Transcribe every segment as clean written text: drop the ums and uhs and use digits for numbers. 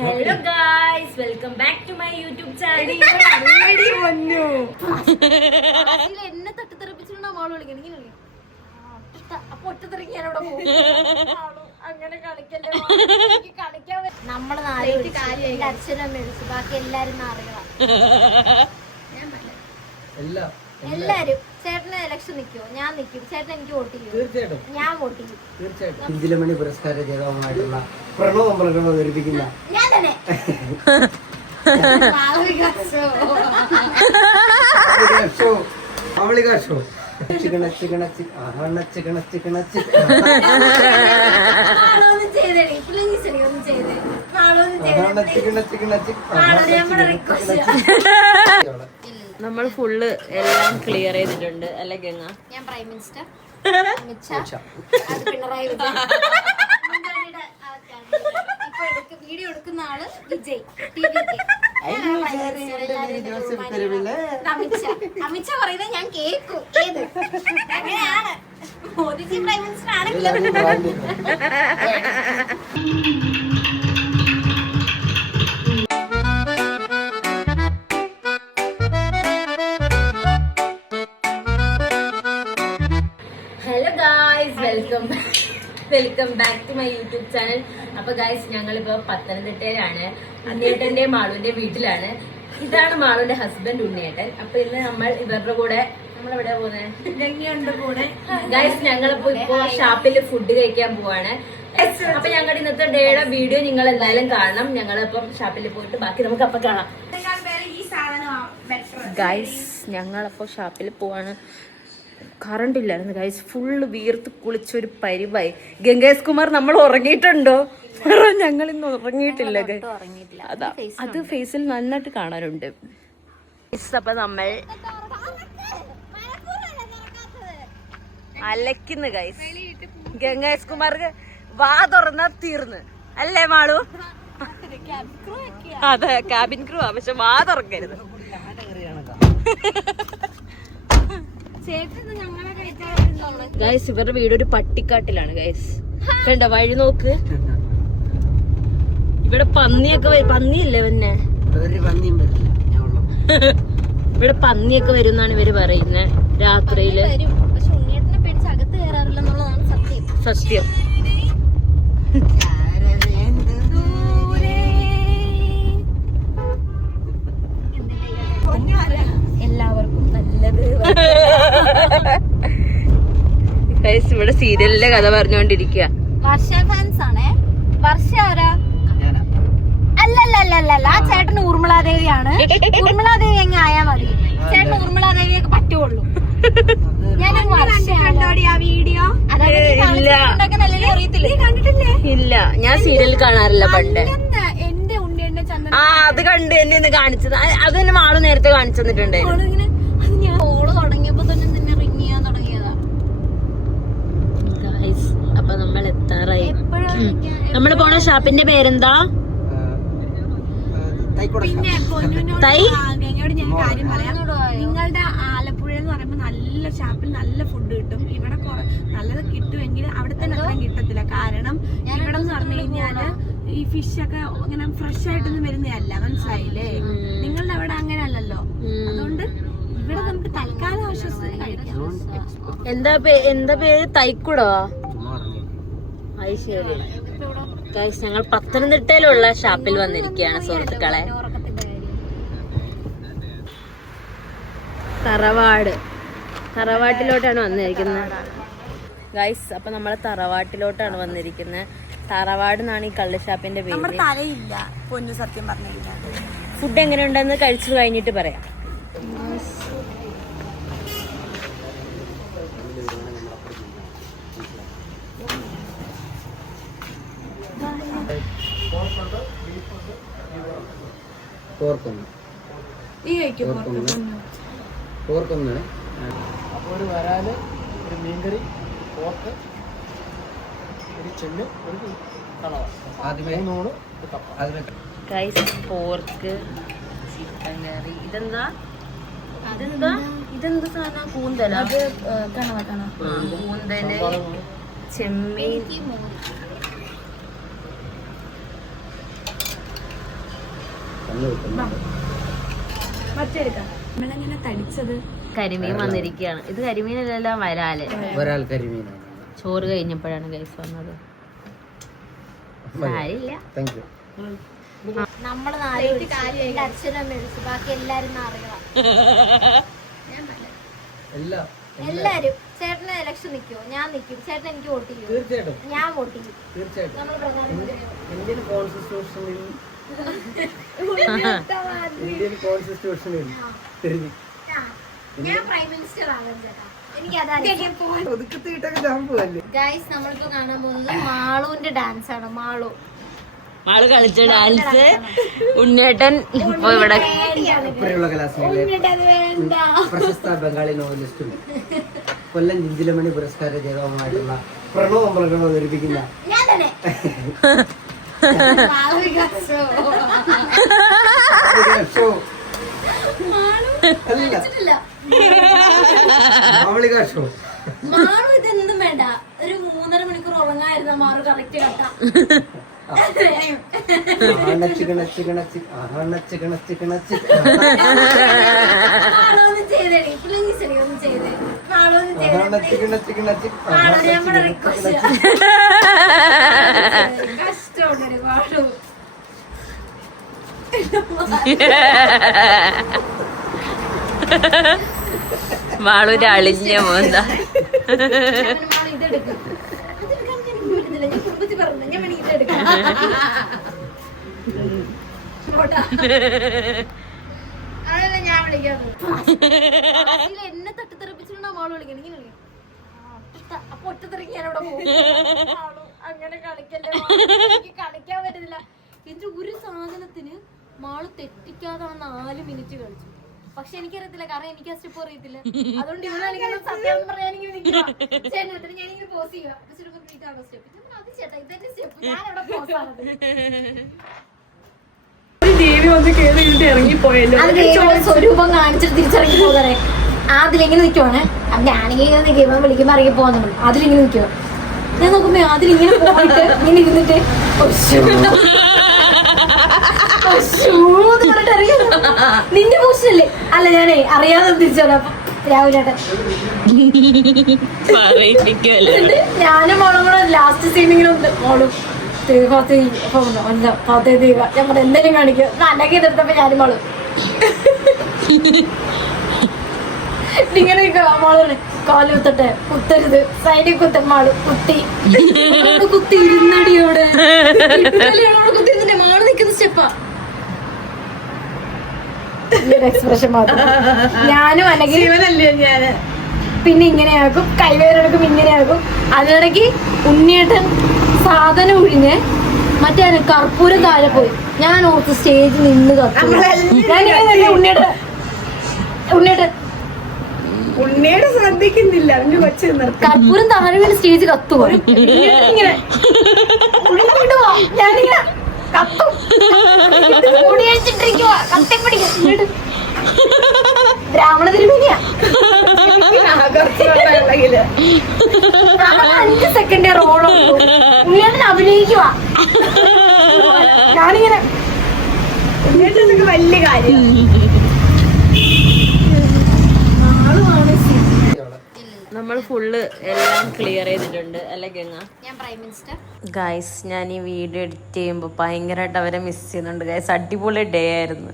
Hello guys, welcome back to my YouTube channel. എന്നെ തട്ടിത്തെറിപ്പിച്ചിട്ടുണ്ടോ മോള് വിളിക്കണം അപ്പൊ ഒറ്റത്തിറങ്ങി ഞാനവിടെ അങ്ങനെ കളിക്കല്ലേ നമ്മള് നാളേക്ക് കാര്യം അച്ഛനും അമ്മയും ബാക്കി എല്ലാരും അറിയണം. എല്ലാരും ചേട്ടന് ഇലക്ഷൻ നിൽക്കുമോ? ഞാൻ നിൽക്കും. ചേട്ടൻ എനിക്ക് വോട്ട് ചെയ്യും. തീർച്ചയായിട്ടും ഞാൻ വോട്ട് ചെയ്യും. തീർച്ചയായിട്ടും. ഇന്ദിലമണി പുരസ്കാര ജേതാവുമായിട്ടുള്ള പ്രണവം അവതരിപ്പിക്കുന്ന ഞാൻ തന്നെ. നമ്മൾ ഫുള്ള് എല്ലാം ക്ലിയർ ചെയ്തിട്ടുണ്ട് അല്ലെ ഗംഗ? ഞാൻ prime minister, Pinarayi Vijayan, video എടുക്കുന്ന ആള് വിജയ്, അമിത്ഷാ പറയുന്നത് ഞാൻ കേൾക്കും. ഏത് അങ്ങനെയാണ് മോദിജി പ്രൈം മിനിസ്റ്റർ ആണെങ്കിലും. Hello guys, welcome back to my YouTube channel. അപ്പൊ ഗായ്സ്, ഞങ്ങളിപ്പോ പത്തനംതിട്ടയിലാണ്. ഉണ്ണിയേട്ടന്റെ മാളുവിന്റെ വീട്ടിലാണ്. ഇതാണ് മാളുവിന്റെ ഹസ്ബൻഡ് ഉണ്ണിയേട്ടൻ. അപ്പൊ ഇന്ന് നമ്മൾ ഇവരുടെ കൂടെ നമ്മളെവിടെയാ പോകുന്നത്? ഗംഗയുടെ കൂടെ. ഗായ്സ്, ഞങ്ങളിപ്പോ ഷാപ്പിൽ ഫുഡ് കഴിക്കാൻ പോവാണ്. അപ്പൊ ഞങ്ങളുടെ ഇന്നത്തെ ഡേയുടെ വീഡിയോ നിങ്ങൾ എന്തായാലും കാണണം. ഞങ്ങളിപ്പം ഷാപ്പിൽ പോയിട്ട് ബാക്കി നമുക്ക് അപ്പൊ കാണാം. ഗായ്സ്, ഞങ്ങളപ്പോ ഷാപ്പിൽ പോവാണ്. കറണ്ട് ഇല്ലായിരുന്നു ഗൈസ്. ഫുള്ള് വീർത്ത് കുളിച്ചൊരു പരിവായി. ഗംഗേഷ് കുമാർ, നമ്മൾ ഉറങ്ങിയിട്ടുണ്ടോ? ഞങ്ങൾ ഇന്ന് ഉറങ്ങിയിട്ടില്ല. അതാ, അത് ഫേസിൽ നന്നായിട്ട് കാണാനുണ്ട്. അപ്പൊ നമ്മൾ അലക്കുന്നു ഗൈസ്. ഗംഗേഷ് കുമാർക്ക് വാ തുറന്നാ തീർന്ന് അല്ലേ മാളു? അതെ, ക്യാബിൻ ക്രൂ ആ, പക്ഷെ വാ തുറക്കരുത്. ഗൈസ്, ഇവരുടെ വീട് ഒരു പട്ടിക്കാട്ടിലാണ് ഗൈസ്. കണ്ട വഴി നോക്ക്. ഇവിടെ പന്നിയൊക്കെ പന്നിയില്ലേ പിന്നെ? ഇവിടെ പന്നിയൊക്കെ വരും എന്നാണ് ഇവര് പറയുന്നത് രാത്രിയില്. സത്യം. എല്ലാവർക്കും നല്ലത്. ഇവിടെ സീരിയലിന്റെ കഥ പറഞ്ഞോണ്ടിരിക്കുക. വർഷ ഫാൻസ് ആണേ. വർഷ ആരാ? അല്ലല്ല, ആ ചേട്ടൻ ഊർമിളാദേവിയാണ്. ഊർമിളാദേവി എങ്ങനെ ആയാ മതി. ചേട്ടൻ ഊർമിളാദേവിയൊക്കെ പറ്റുള്ളൂ. ഇല്ല, ഞാൻ സീരിയൽ കാണാറില്ല പണ്ട്. എന്റെ ഉണ്ണിയുടെ ചന്ദ്രൻ അത് കണ്ട് എന്നെ ഒന്ന് കാണിച്ചത്. അത് തന്നെ മാളു നേരത്തെ കാണിച്ചു തന്നിട്ടുണ്ട്. ഓള് തുടങ്ങിയപ്പോ തന്നെ നിന്നെ റിങ് ചെയ്യാൻ തുടങ്ങിയതാ. അപ്പൊ നമ്മൾ എത്താറായി. നമ്മള് പോണ ഷാപ്പിന്റെ പേരെന്താ? പിന്നെ ഗംഗയോട് ഞാൻ കാര്യം പറയാം. നിങ്ങളുടെ ആലപ്പുഴ എന്ന് പറയുമ്പോ നല്ല ഷാപ്പിൽ നല്ല ഫുഡ് കിട്ടും. ഇവിടെ നല്ലത് കിട്ടുമെങ്കിൽ അവിടെ തന്നെ അത്രയും കിട്ടത്തില്ല. കാരണം ഇവിടെ എന്ന് പറഞ്ഞു കഴിഞ്ഞാല് ഈ ഫിഷ് ഒക്കെ ഇങ്ങനെ ഫ്രഷ് ആയിട്ടൊന്നും വരുന്നതല്ല. മനസ്സിലായില്ലേ? നിങ്ങളുടെ അവിടെ അങ്ങനെ അല്ലല്ലോ. അതുകൊണ്ട് ഇവിടെ നമുക്ക് തൽക്കാലം ആശ്വാസത്തിന് കഴിക്കാം. എന്താ പേര്? തൈക്കുടോ? അത് ശരി. ഞങ്ങൾ പത്തനംതിട്ടയിലുള്ള ഷാപ്പിൽ വന്നിരിക്കുകയാണ് സുഹൃത്തുക്കളെ. തറവാട്ടിലോട്ടാണ് വന്നിരിക്കുന്നത് ഗൈസ്. അപ്പൊ നമ്മള് തറവാട്ടിലോട്ടാണ് വന്നിരിക്കുന്നത്. തറവാട് എന്നാണ് ഈ കള്ള് ഷാപ്പിന്റെ പേര്. സത്യം പറഞ്ഞില്ല. ഫുഡ് എങ്ങനെയുണ്ടെന്ന് കഴിച്ചു കഴിഞ്ഞിട്ട് പറയാം. അപ്പോൾ ഒരു വരാല്, ഒരു മീൻകറി, പോർക്ക്, ഒരു ചെമ്മീൻ, ഒരു കളവ, പോർക്ക്, ചിക്കൻ കറി. ഇതെന്താ സാധനം? കൂന്തല. കൂന്തല്, ചെമ്മീൻ, മറ്റെടുക്കാം. നമ്മളെങ്ങനെ തടിച്ചത്? കരിമീൻ വന്നിരിക്കുകയാണ്. ഇത് കരിമീനല്ല, വരാല്. ഒരാൾ കരിമീനാണ്. ചോറ് കഴിഞ്ഞപ്പോഴാണ് ഗൈസ് വന്നത്. കാര്യമില്ല. Thank you. നമ്മള് അച്ഛനും ബാക്കി എല്ലാരും എല്ലാരും ചേട്ടന് ഇലക്ഷൻ നിൽക്കുമോ? ഞാൻ നിൽക്കും. ചേട്ടൻ എനിക്ക് വോട്ട് ചെയ്യും. തീർച്ചയായിട്ടും ഞാൻ വോട്ട് ചെയ്യും. തീർച്ചയായിട്ടും. നമ്മൾ പ്രധാനമന്ത്രി ഇന്ത്യൻ കോൺസ്റ്റിറ്റ്യൂഷനിൽ ഞാൻ പ്രൈം മിനിസ്റ്റർ ആകാൻ ചേട്ടാ. ഗൈസ് നമ്മളിപ്പോ കാണാൻ പോകുന്നത് മാളുവിന്റെ ഡാൻസ് ആണ്. മാളു കളിച്ച ഡാൻസ് ഉണ്ണേട്ടൻ ഇപ്പൊ ഇവിടെ പ്രശസ്ത ബംഗാളി നോവലിസ്റ്റും കൊല്ലം ജിഞ്ചിലമണി പുരസ്കാര ജേതാവുമായിട്ടുള്ള പ്രണവ് അമ്പലങ്ങൾ അവതരിപ്പിക്കുന്ന ഞാൻ തന്നെ മാളിക ഷോ. മാറു ഇതൊന്നും വേണ്ട. ഒരു 3.5 മണിക്കൂർ ഉറങ്ങായിരുന്നു മാറു കറക്റ്റ് കട്ട. മാളൊന്നും ചെയ്തേടി പ്ലീസ് ഒന്ന് ചെയ്തേ. മാളൊന്നും നമ്മുടെ റിക്വസ്റ്റ്. കഷ്ടമുണ്ട് മാളു. മാളൂര് അളിഞ്ഞ മോന്ത. ഇതെടുക്കും. ഞാൻ കുടുംബത്തിൽ പറഞ്ഞു ഞാൻ വേണമെങ്കിൽ ഇതെടുക്കാം. അതല്ല ഞാൻ വിളിക്കാറ്. എന്നെ തട്ടിത്തെറിപ്പിച്ചിട്ടുണ്ടോ മാളു വിളിക്കണം? ഇങ്ങനെ വിളിക്കണം. അപ്പൊ ഒറ്റത്തിറങ്ങി ഞാനവിടെ പോകും. അങ്ങനെ കളിക്കല്ലേ, എനിക്ക് കളിക്കാൻ പറ്റുന്നില്ല. എന്റെ ഒരു സാധനത്തിന് മാള് തെറ്റിക്കാതെ 4 മിനിറ്റ് കളിച്ചു. പക്ഷെ എനിക്കറിയത്തില്ല, കാരണം എനിക്ക് ആ സ്റ്റെപ്പ് അറിയത്തില്ല. അതുകൊണ്ട് ഇവനാണെങ്കിൽ സത്യം പറയാനെങ്കിൽ ചേട്ടൻ ഞാനിങ്ങനെ പോസ് ചെയ്യുക. സ്റ്റെപ്പ് അത് ചേട്ടാ ഇതന്നെ സ്റ്റെപ്പ്. ഞാനവിടെ പോസ് ആണത്. സ്വരൂപം കാണിച്ചിട്ട് തിരിച്ചിറങ്ങി പോകാറേ. അതിലിങ്ങനെ നിൽക്കുവാണേ. ഞാനിങ്ങനെ ഇങ്ങനെ നിൽക്കുമ്പോ വിളിക്കുമ്പോ ഇറങ്ങി പോകാൻ അതിലിങ്ങനെ നിൽക്കുക. ഞാൻ നോക്കുമ്പോ അതിലിങ്ങനെ പോയിട്ട് ഇങ്ങനെ ഇരുന്നിട്ട് നിന്റെ പോസ്റ്റല്ലേ? അല്ല ഞാനേ അറിയാതെ തിരിച്ചോളാം. അപ്പൊ രാവിലെ ഞാനും മോളും കൂടെ ലാസ്റ്റ് സീനിങ്ങനെ ഉണ്ട്. മോളും ഞാൻ പറഞ്ഞ എന്തെങ്കിലും കാണിക്കുക അനക്കി എടുത്തപ്പോ ഞാനും മോളും ഇങ്ങനെ മോള് കാല് കുത്തട്ടെ, കുത്തരുത്, സൈഡിൽ കുത്തൻ മാള് കുത്തി കുത്തി ഇരുന്നടിയോടെ കുത്തി ഇരുന്നിട്ട് മാള് നിൽക്കുന്ന സ്റ്റെപ്പാ. എക്സ്പ്രഷൻ മാത്രം. ഞാനും അല്ലെങ്കിൽ ഞാന് പിന്നെ ഇങ്ങനെയാക്കും, കൈവേരെടുക്കും, ഇങ്ങനെയാക്കും. അതിനിടയ്ക്ക് ഉണ്ണിയേട്ടൻ സാധനം ഒഴിഞ്ഞ് മറ്റേ കർപ്പൂരം താഴെ പോയി. ഞാൻ ഓർത്ത് സ്റ്റേജിൽ നിന്ന് കത്തും. ഉണ്ണിയുടെ ശ്രദ്ധിക്കുന്നില്ല. കർപ്പൂരം താഴെ വീണ് സ്റ്റേജ് കത്തുവോ? ഇങ്ങനെ ഞാനിങ്ങനെ കത്തും കത്തിപ്പിടിക്കും. ബ്രാഹ്മണ തിരുമേനിയാ. 5 സെക്കൻഡ് റോളുള്ളൂ. ഉണ്ണിയേട്ടൻ അഭിനയിക്കുവാ. ഞാനിങ്ങനെ ഉണ്ണിയേട്ടനൊക്കെ വലിയ കാര്യം. നമ്മൾ ഫുള്ള് എല്ലാം ക്ലിയർ ചെയ്തിട്ടുണ്ട് അല്ലെ ഗംഗ? ഞാൻ പ്രൈം മിനിസ്റ്റർ. ഗൈസ് ഞാൻ ഈ വീഡിയോ എഡിറ്റ് ചെയ്യുമ്പോൾ ഭയങ്കരമായിട്ട് അവരെ മിസ് ചെയ്യുന്നുണ്ട് ഗൈസ്. അടിപൊളി ഡേ ആയിരുന്നു.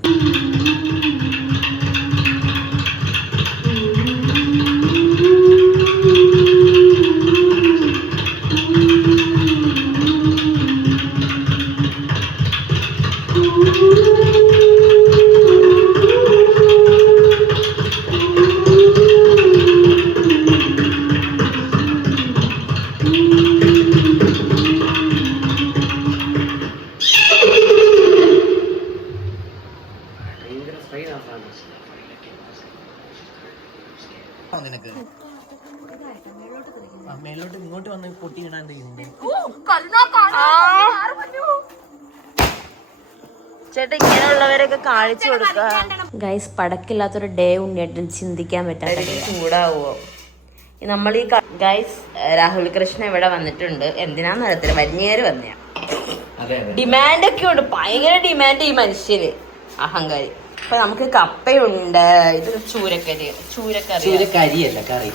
മേലോട്ട് ഇങ്ങോട്ട് വന്ന് പൊട്ടിയിടാൻ ചേട്ടാ ഇങ്ങനെയുള്ളവരൊക്കെ കാണിച്ചു കൊടുക്കുക. ഗൈസ് പടക്കില്ലാത്തൊരു ഡേ ഉണ്ണിയേട്ടൻ ചിന്തിക്കാൻ പറ്റാത്ത ചൂടാവോ നമ്മൾ ഈ ഗൈസ്. രാഹുൽ കൃഷ്ണ ഇവിടെ വന്നിട്ടുണ്ട്. എന്തിനാന്ന് അറിയത്തില്ല, വലിഞ്ഞേര് വന്നയാ. ഡിമാൻഡ് ഒക്കെ ഉണ്ട്, ഭയങ്കര ഡിമാൻഡ് ഈ മനുഷ്യന്. അഹങ്കാരി. അപ്പൊ നമുക്ക് കപ്പയുണ്ട്, ഇത് ചൂരക്കരിയല്ല കറി,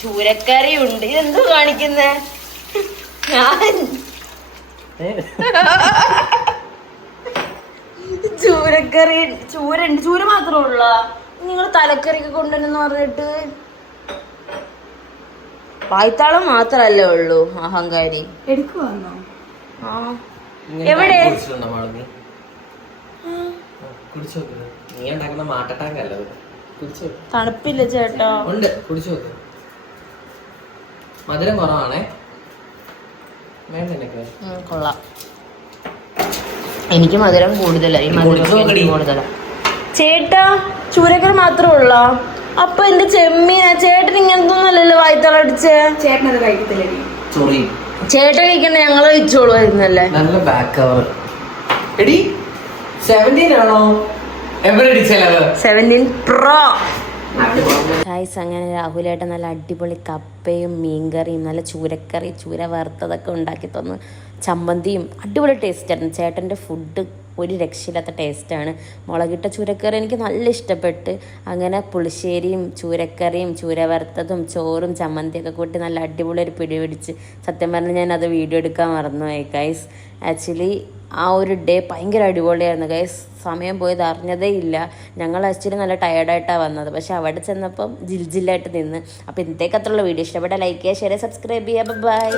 ചൂരക്കറി ഉണ്ട്. ഇതെന്തോ കാണിക്കുന്നേ? ഞാൻ ചൂരക്കറി, ചൂരുണ്ട്. ചൂര മാത്രമുള്ള നിങ്ങൾ തലക്കറിക്ക് കൊണ്ടുവരെന്ന് പറഞ്ഞിട്ട് വായ്ത്താളം മാത്രല്ലേ ഉള്ളൂ അഹങ്കാരി. എടുക്കുവാന്നോ? ആ എവിടെ തണുപ്പില്ല ചേട്ടാ? ഉണ്ട്, കുടിച്ചു നോക്ക്. മധുരം കുറവാണേ. കൊള്ളാം. എനിക്ക് മധുരം കൂടുതലായി. കൂടുതലാ ചേട്ടാ. ചൂരക്കറി മാത്രമേ ഉള്ള? അപ്പൊ എന്റെ ചെമ്മീന ചേട്ടൻ ഇങ്ങനത്തൊന്നല്ലല്ലോ വായ്ത്തളം അടിച്ച്. ചേട്ടനത് കഴിക്കത്തില്ലേ? ചേട്ടൻ കഴിക്കണ്ട, ഞങ്ങള് കഴിച്ചോളുമായിരുന്നല്ലേ. നല്ല ബാക്ക് കവർ. എടി 17 ആണോ? എവിടെ 17 Pro. ഗൈസ്, അങ്ങനെ രാഹുലേട്ടൻ നല്ല അടിപൊളി കപ്പയും മീൻകറിയും നല്ല ചൂരക്കറി, ചൂര വറുത്തതൊക്കെ ഉണ്ടാക്കി തന്നു. ചമ്മന്തിയും അടിപൊളി ടേസ്റ്റായിരുന്നു. ചേട്ടൻ്റെ ഫുഡ് ഒരു രക്ഷയില്ലാത്ത ടേസ്റ്റാണ്. മുളകിട്ട ചൂരക്കറി എനിക്ക് നല്ല ഇഷ്ടപ്പെട്ട്. അങ്ങനെ പുളിശ്ശേരിയും ചൂരക്കറിയും ചൂര വറുത്തതും ചോറും ചമ്മന്തിയൊക്കെ കൂട്ടി നല്ല അടിപൊളി ഒരു പിടി പിടിച്ച്. സത്യം പറഞ്ഞാൽ ഞാനത് വീഡിയോ എടുക്കാൻ മറന്നുപോയി ഗൈസ്. ആക്ച്വലി ആ ഒരു ഡേ ഭയങ്കര അടിപൊളിയായിരുന്നു ഗൈസ്. സമയം പോയത് അറിഞ്ഞതേ ഇല്ല. ഞങ്ങൾ ആക്ച്വലി നല്ല ടയേർഡായിട്ടാണ് വന്നത്. പക്ഷെ അവിടെ ചെന്നപ്പം ജില്ലായിട്ട് നിന്ന്. അപ്പോൾ ഇന്നത്തേക്ക് അത്രയുള്ള വീഡിയോ ഇഷ്ടപ്പെട്ട ലൈക്ക് ചെയ്യുക, ഷെയർ, സബ്സ്ക്രൈബ് ചെയ്യുക. ബൈ.